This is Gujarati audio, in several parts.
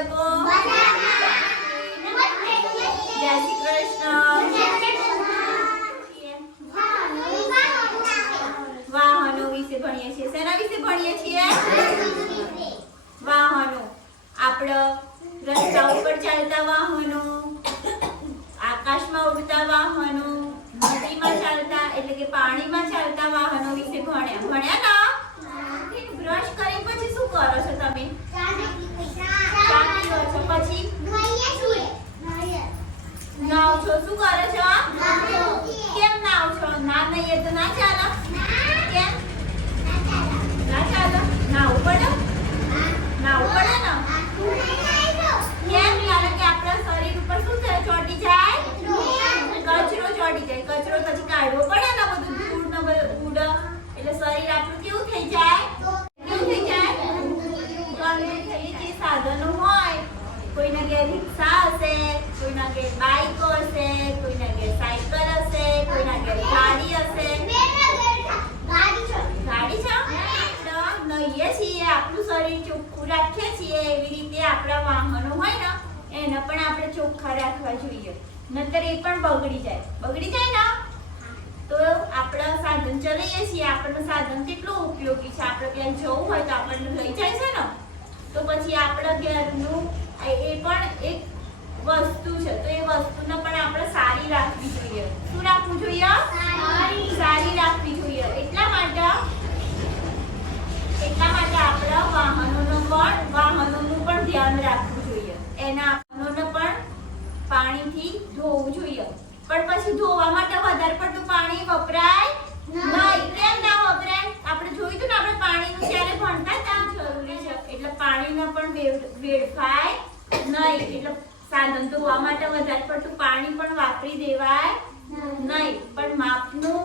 બાળકો. જય શ્રી કૃષ્ણ. વાહનો વિશે ભણીએ છીએ. શેના વિશે ભણીએ છીએ? વાહનો. આપણે રસ્તા ઉપર ચાલતા વાહનો આકાશમાં ઉડતા વાહનો નદીમાં ચાલતા એટલે કે પાણીમાં ચાલતા વાહનો વિશે ભણ્યા. ભણ્યા ના? બ્રશ છો શું કરો છો કેમ નાવ છો? ના નહીં તો ના ચાલે. કેમ? ના ચાલે? નાવું પડે? નાવું પડે ને? કેમ? કારણ કે આપણા શરીર ઉપર શું થાય? ચોટી જાય? કચરો ચોટી જાય. કચરો પછી કાઢવો પડે ને બધું ધૂળ ને બધું એટલે શરીર આપણું કેવું થઈ જાય? કેવું થઈ જાય? સાધનો હોય. કોઈના હશે કોઈના ઘેર બાઈક હશે કોઈના ઘેર સાયકલ હશે કોઈના ઘેર ગાડી હશે. ગાડી છે. લઈએ છીએ આપણું શરીર ચોખ્ખું રાખીએ છીએ એવી રીતે આપણા વાહનો હોય ને એને પણ આપણે ચોખ્ખા રાખવા જોઈએ. નતર એ પણ બગડી જાય. બગડી જાય ને? તો આપણા સાધન ચલાવીએ છીએ આપણને સાધન કેટલું ઉપયોગી છે? આપણે ક્યાંય જવું હોય તો આપણને લઈ જાય છે ને? તો પછી આપણા ઘરનું એ એ પણ એક વસ્તુ છે. તો એ વસ્તુને પણ આપણે સારી રાખવી જોઈએ. શું રાખવું જોઈએ? સારી. રાખવી જોઈએ. એટલા માટે એટલા માટે આપણે વાહનોનો પણ વાહનોનું પણ ધ્યાન રાખવું જોઈએ. એના વાહનોને પણ પાણીથી ધોવું જોઈએ. પણ પછી ધોવા માટે વધારે પડતું પાણી વપરાય નહીં. કેમ ના વપરાય? આપણે જોયું હતું ને આપણે પાણીનું જ્યારે ભણતા ત્યાં જરૂરી છે. એટલે પાણીનો પણ વેડફાય નહીં. એટલે સાધન ધોવા માટે વધારે પડતું પાણી પણ વાપરી દેવાય નહીં. પણ માપનું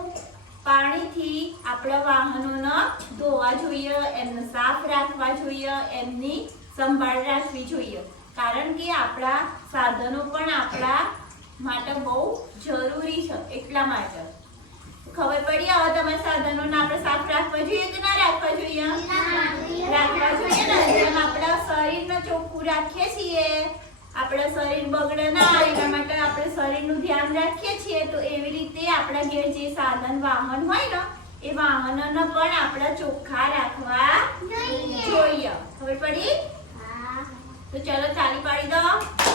પાણીથી આપણા વાહનોને ધોવા જોઈએ એમને સાફ રાખવા જોઈએ એમની સંભાળ રાખવી જોઈએ. કારણ કે આપણા સાધનો પણ આપણા માટે બહુ જરૂરી છે એટલા માટે. ખબર પડી હવે તમારા સાધનોને આપણે સાફ રાખવા જોઈએ કે ના રાખવા જોઈએ? રાખવા જોઈએ ને? જેમ આપણા શરીરને ચોખ્ખું રાખીએ છીએ આપણા શરીર બગડે ના એના માટે આપણે શરીરનું ધ્યાન રાખીએ છીએ. તો એવી રીતે આપણા ઘેર જે સાધન વાહન હોય ને એ વાહનોને પણ આપણા ચોખ્ખા રાખવા જોઈએ. ખબર પડી? તો ચલો ચાલી પાડી દો.